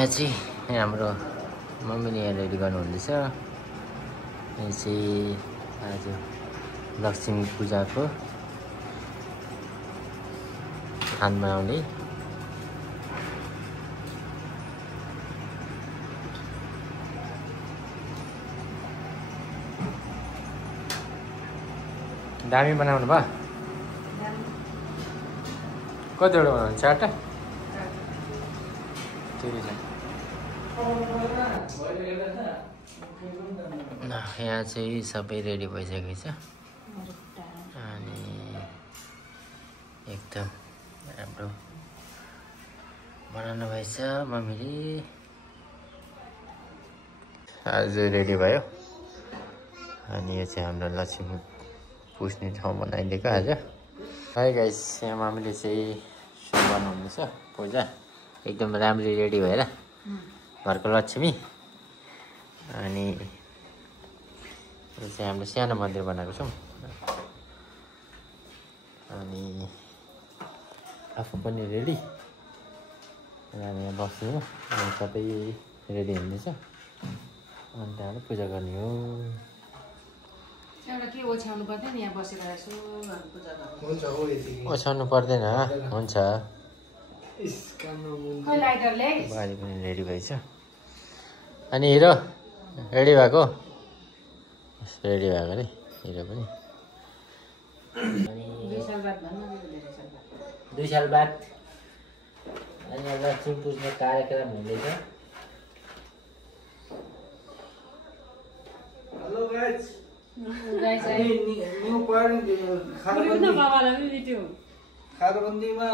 यहाँ चाहिँ हाम्रो मम्मीले यहाँ रेडी गर्नुहुँदैछ। यहाँ चाहिँ आज लक्ष्मी पूजाको खान बनाउने। दामी बनाउनु भयो। कतिवटा बनाउनु? 4टा? ठिकै छ। यहाँ चाहिँ सबै रेडी भइसकेको छ अनि एकदम राम्रो बनाउनु भएछ मम्मीले। आज रेडी भयो अनि यो चाहिँ हाम्रो लक्ष्मी पुज्ने ठाउँ बनाइदिएको आज। है गाइस, यहाँ मम्मीले चाहिँ सो बनाउनुहुँदैछ पूजा। एकदम राम्ररी रेडी भएर घरको लक्ष्मी। अनि यो चाहिँ हाम्रो सानो मन्दिर बनाएको छौँ अनि आफू पनि रेडी। हामी यहाँ बस्नु हो, सबै रेडी हुँदैछ अनि त्यहाँबाट पूजा गर्ने हो। ओछ्याउनु पर्दैन, हुन्छ। बारी पनि रेडी भएछ अनि हिरो रेडी भएको। रेडी भएको नि हिरो पनि। 2 साल बाद अनि लक्ष्मी पुज्ने कार्यक्रम हुँदैछ। हेलो गाइस, न्यू पोइन्ट खारबन्दीमा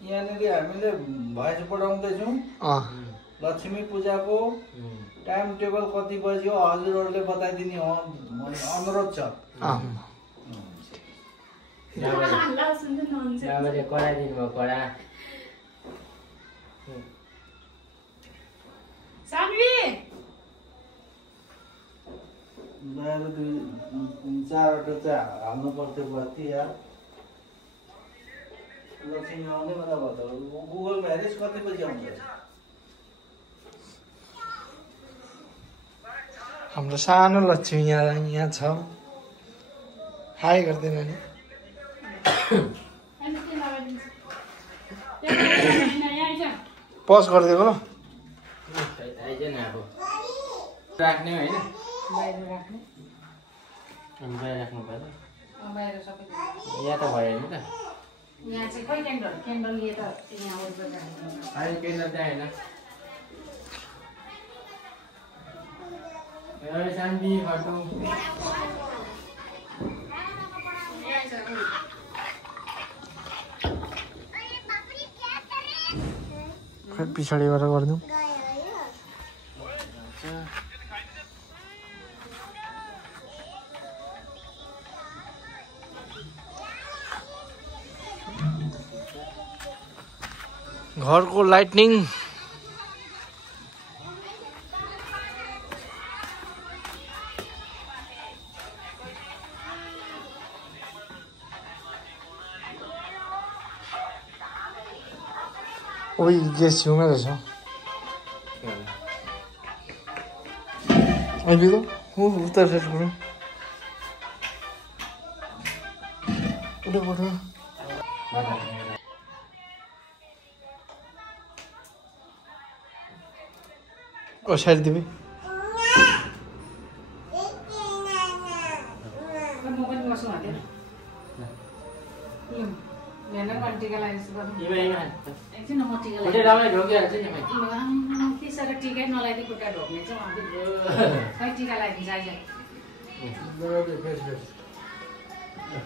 यहाँनिर हामीले भोइस पठाउँदैछौँ। लक्ष्मी पूजाको टाइम टेबल कति बज्यो हजुरहरूले बताइदिने हो अनुरोध छ। कराइदिनु भयो कडा। बाहिर 4वटा चाहिँ हाल्नु पर्थ्यो बत्ती यार। लक्ष्मी आउने बेला भयो त गुगलमा हेरेस् कति बजी आउँछ। हाम्रो सानो लक्ष्मी यहाँ छ। हाई गर्दैन नि। पज गरिदिएको ल। राख्ने होइन, बाहिर राख्ने। अनि बाहिर राख्नु पर्छ। बाहिर सबै यहाँ त भयो नि त। यहाँ चाहिँ खोइ क्यान्डल लिए त यहाँ ओर्छ अहिले क्यान्डल चाहिँ होइन। शान्ति फटो पछाडिबाट गरिदिउँ। घरको लाइटनिङ ओइ गेस छेउमै रहेछ। अहिले त उता सेट गरौँ। उता पठाऊ। ओ साइड दिबे।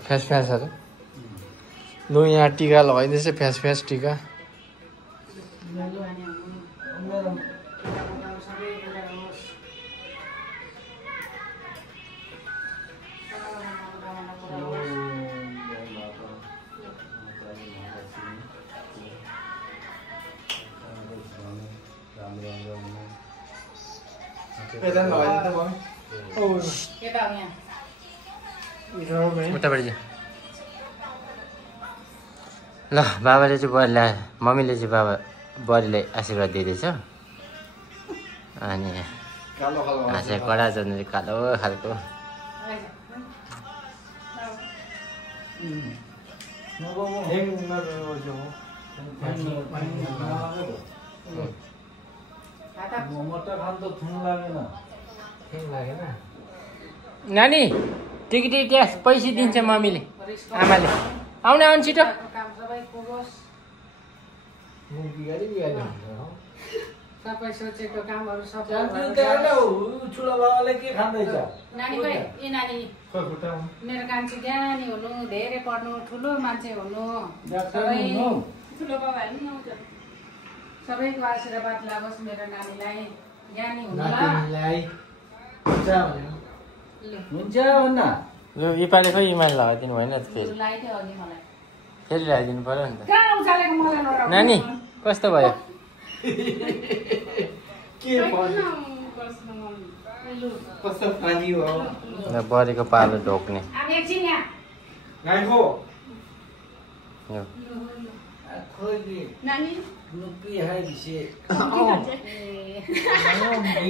फ्यास फ्यासहरू लु यहाँ टिका लगाइदिएछ। फ्यास फ्यास टिका। ल बाबाले चाहिँ बुहारीलाई, मम्मीले चाहिँ बुहारीलाई आशीर्वाद दिँदैछ। अनि कालो खालो हाँसे कडा जन्ने कालो खालको मोटा खान त थुन लागेन नानी टिकट त्यहाँ पैसा दिन्छ मम्मीले आमाले आउने आउनु छिटो सबै सोचेको कामहरू सबै ठुलो बाबाले के खाँदैछ नानी खोइ ए नानी मेरो कान्छी ज्ञानी हुनु धेरै पढ्नु ठुलो मान्छे हुनु सबै ठुलो बाबा सबैको आशीर्वाद लागोस् मेरो नानीलाई ज्ञानी हुनु हुन्छ भन्न यो योपालि खोइ इमाले लगाइदिनु भएन त फेरि लगाइदियो अघि मलाई फेरि लगाइदिनु पऱ्यो नि त कहाँ उचालेको मलाई नराम्रो नानी कस्तो भयो के कस्तो पानी हो बरेको पालो ढोक्ने अब एकछिन यहाँ गाईको यो खोइ नानी नुपी हाइसे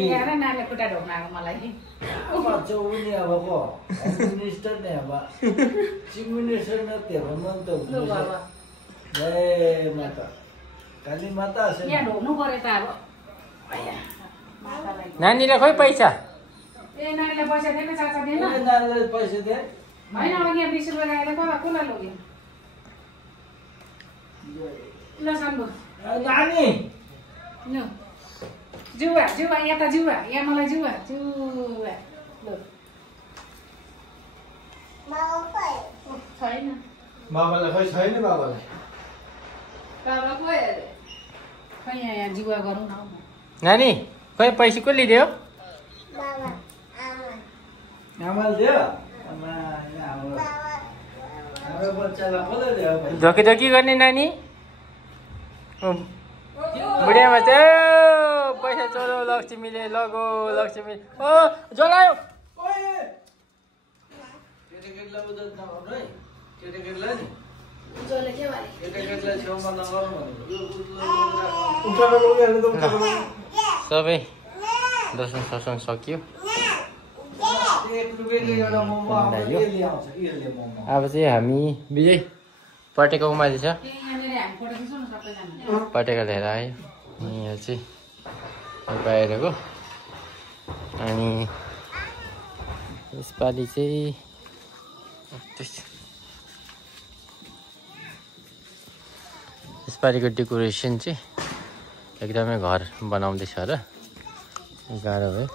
यहाँ नानीले खुट्टा ढोक्न आएको मलाई चौनी अब को मिनिस्टर ने अब चीफ मिनिस्टर ने तेरो मन त लु बाबा जय माता काली माता यहाँ ढोक्नु पर्यो त अब मातालाई नानीलाई खोइ पैसा ए नानीलाई पैसा दिएन चाचा दिएन नानीले पैसा दे होइन अघि यहाँ 20 रुपियाँ राखेर बाबा कसलाई लग्यो ल सानो नानी ल जुवा जुवा यता जुवा यहाँ मलाई जुवा जुवा ल छैन बाबालाई खै छैन बाबालाई बाबा खोइ अरे खै यहाँ जुवा गरौँ न नानी खोइ पैसा को लिदियो आमाले दियो आमा हाम्रो बच्चालाई कसले दियो धोकी धोकी गर्ने नानी बुढियामा चाहिँ पैसा चोरो लक्ष्मीले लगो लक्ष्मी ओ जलायो केटाकेटीलाई उजत नगर्नु है केटाकेटीलाई नि जसले के भने केटाकेटीलाई छेउमा नगर्नु सबै दर्शन सत्सङ्ग सकियो अब चाहिँ हामी विजय पटेको उमाले छ यहाँनिर हामी फोटो खिचौँ न सबैजना पटेका लिएर आयो यहाँ चाहिँ बाहिरको अनि यसपालि चाहिँ यसपालिको डेकोरेसन चाहिँ एकदमै घर बनाउँदैछ र गाह्रो भयो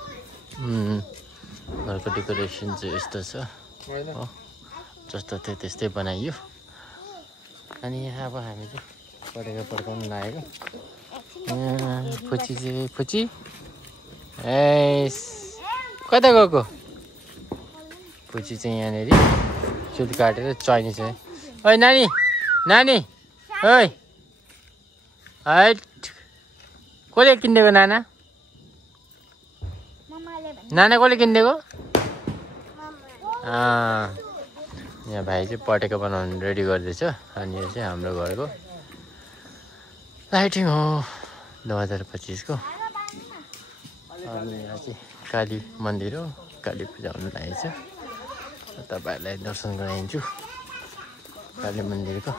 घरको डेकोरेसन चाहिँ यस्तो छ हो जस्तो थियो त्यस्तै बनाइयो अनि यहाँ अब हामी चाहिँ पटेका पड्काउनु लागेको फुची चाहिँ फुची ए कता गएको फुची चाहिँ यहाँनिर चुल काटेर चैनी चाहिँ ओइ नानी नानी ओइ हैट कसले किनिदिएको नाना नाना कसले किनिदिएको यहाँ भाइ चाहिँ पटेका बनाउनु रेडी गर्दैछ अनि यो चाहिँ हाम्रो घरको लाइटिङ हो 2025 को अनि यहाँ चाहिँ काली मन्दिर हो काली पूजा हुन लागेको छ तपाईँहरूलाई दर्शन गराइन्छु काली मन्दिरको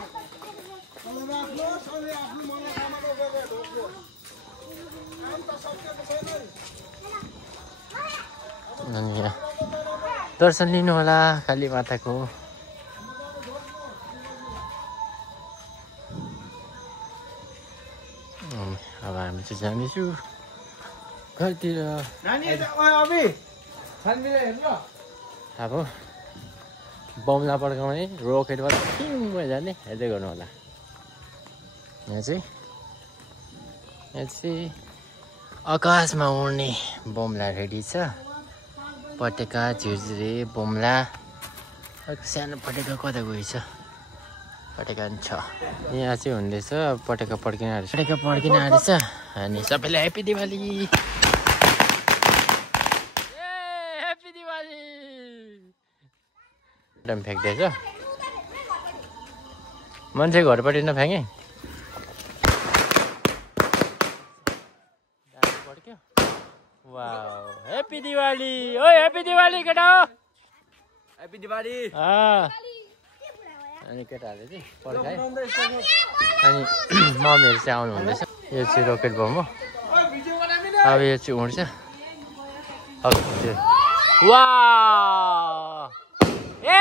अनि यहाँ दर्शन लिनु होला काली माताको अब हामी चाहिँ जानेछु घरतिर अब बमला पड्काउने रोकेटबाट ठिङ्ग जाने हेर्दै गर्नु होला यहाँ चाहिँ आकाशमा उड्ने बमला रेडी छ पटेका झिरझिरे बमला सानो पटेका कता गएछ पटेका पनि छ यहाँ चाहिँ हुँदैछ पटेका पड्किन आँटेछ पटेका पड्किन आँटेछ अनि सबैलाई ह्याप्पी दिवाली ह्याप्पी दिवाली एकदम फ्याँक्दैछ मान्छे घरपट्टि नफ्याँके पड्क्यो वाओ हैप्पी दिवाली ओए हैप्पी दिवाली केटा ह्यापी दिवाली अनि केटाहरूले चाहिँ पर्खायो अनि मम्मीहरू चाहिँ आउनु हुँदैछ यो चाहिँ रकेट बम हो अब यो चाहिँ उड्छ अब त्यो वाओ ए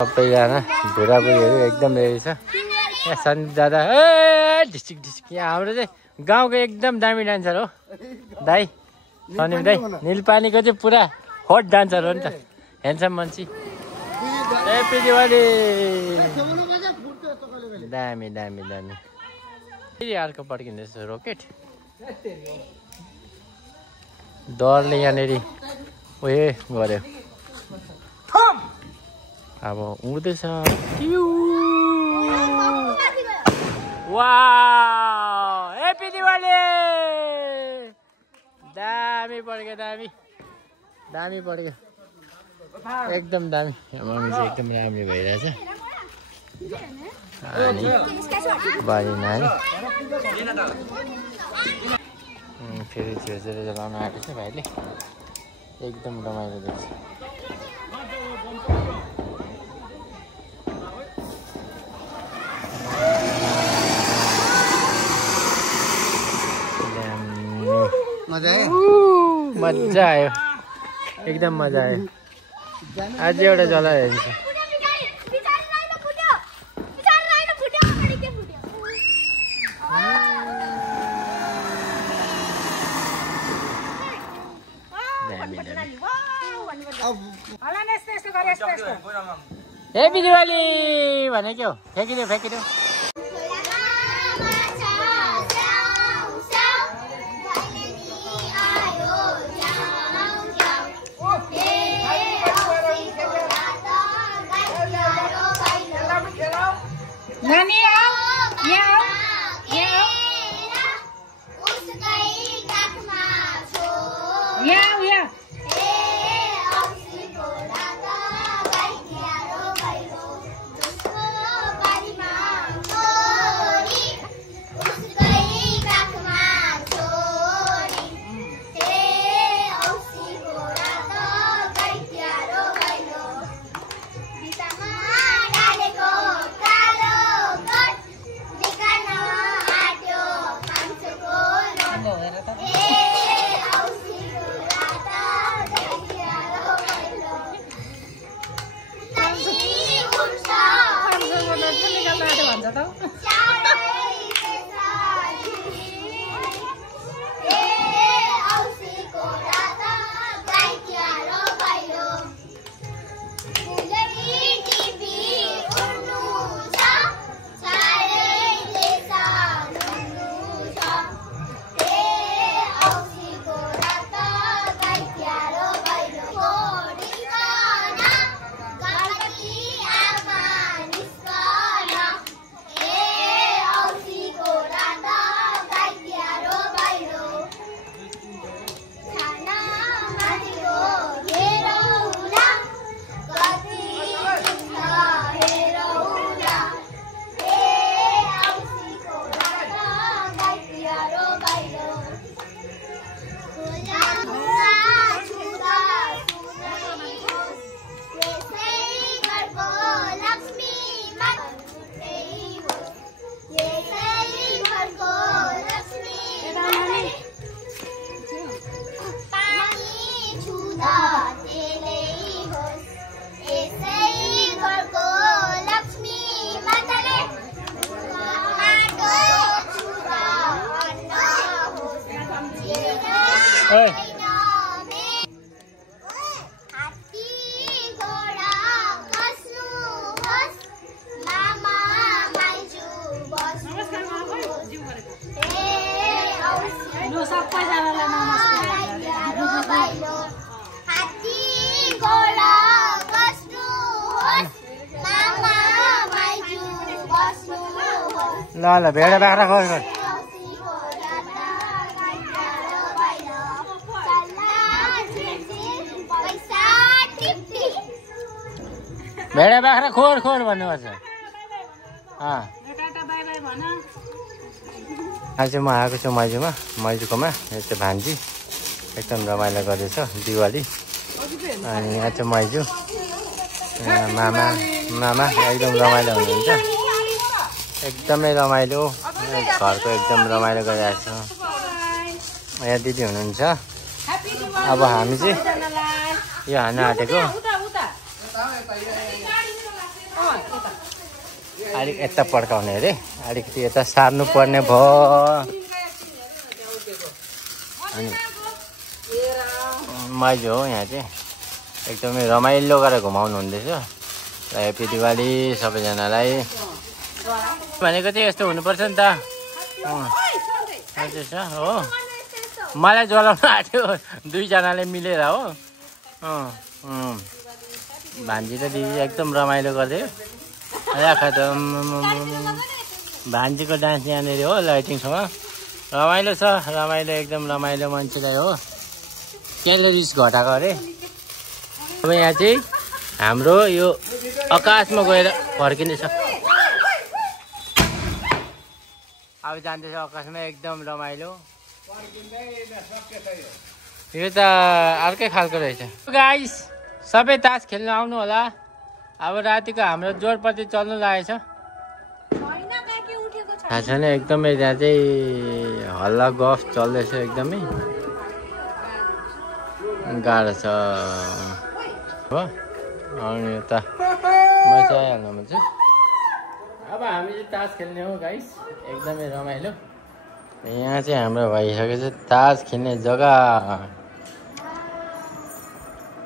सबैजना बुढाबुढीहरू एकदम रेडी छ यहाँ सन्दीप दादा ए ढिस्टिक ढिस्टिक यहाँ हाम्रो चाहिँ गाउँको एकदम दामी डान्सर हो दाई सन्दीप दाई निलपानीको चाहिँ पुरा हट डान्सर हो नि त ह्यान्डसम मान्छे ह्याप्पी दिवाली दामी दामी दामी फेरि अर्को पड्किँदैछ रोकेट डरले यहाँनिर उयो गऱ्यो अब उड्दैछ वाओ ह्याप्पी दिवाली दामी पड्क्यो दामी दामी पड्क्यो एकदम दामी मम्मी चाहिँ एकदम राम्रो भइरहेछ अनि बारी नानी फेरि छेउछेउ जलाउन आएको छ भाइले एकदम रमाइलो देख्छ मजा आयो एकदम मजा आयो आज एउटा जलाइरहेको छ हेप्पी दिवाली भनेको हो फ्याँकिदियो फ्याँकिदियो नानी आओ यहाँ ल भेडा बाख्रा खोज भेडा बाख्रा खोर खोर भन्नुपर्छ आज म आएको छु मैजुकोमा। यो चाहिँ भान्जी एकदम रमाइलो गर्दैछ दिवाली। अनि यहाँ चाहिँ मैजु मामा एकदम रमाइलो हुनुहुन्छ। एकदमै रमाइलो घरको एकदम रमाइलो गरिरहेको छ। यहाँ दिदी हुनुहुन्छ। अब हामी चाहिँ यो हान्न आँटेको अलिक यता पड्काउने अरे अलिकति यता सार्नु पर्ने भयो। अनि मैजु हो यहाँ चाहिँ एकदमै रमाइलो गरेर घुमाउनु हुँदैछ। र हेप्पी दिवाली सबैजनालाई भनेको चाहिँ यस्तो हुनुपर्छ नि त। हो मलाई जलाउनु आँट्यो दुईजनाले मिलेर हो। भान्जी र दिदी एकदम रमाइलो गर्दै भान्जीको डान्स यहाँनिर हो लाइटिङसँग रमाइलो छ। रमाइलो एकदम रमाइलो मान्छेलाई हो क्यालोरिज घटाएको अरे। अब यहाँ चाहिँ हाम्रो यो आकाशमा गएर फर्किनेछ। अब जाँदैछ आकाशमा एकदम रमाइलो। यो त अर्कै खालको रहेछ। गाइस सबै तास खेल्न आउनु होला। अब रातिको हाम्रो जोरपट्टि चल्नु लागेछ। थाहा छैन एकदमै त्यहाँ चाहिँ हल्ला गफ चल्दैछ एकदमै गाह्रो छ हो। अनि यता मजा आइहाल्नु चाहिँ अब हामी चाहिँ तास खेल्ने हो गाइस एकदमै रमाइलो। यहाँ चाहिँ हाम्रो भइसकेको छ तास खेल्ने जग्गा।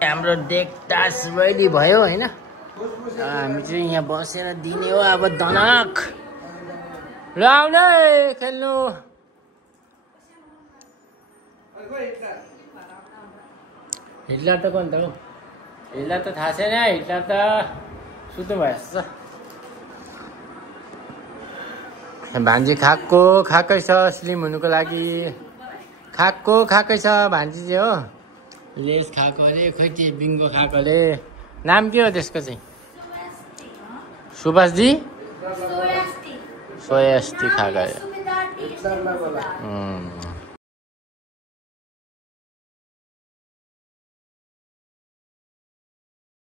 हाम्रो डेक तास रेडी भयो होइन। हामी चाहिँ यहाँ बसेर दिने हो अब दनक। ल आउने खेल्नु। हिटलर त कोनि त हो? हिटलर त थाहा छैन। हिटलर त सुत्नु भएछ। भान्जी खाएकै छ स्लिम हुनुको लागि। खाएकै छ भान्जी चाहिँ हो। लेस खाएको अरे खोइ के बिङ्गो खाएको अरे। नाम के हो त्यसको चाहिँ? सुभाषजी सोयास्टी खाएको अरे।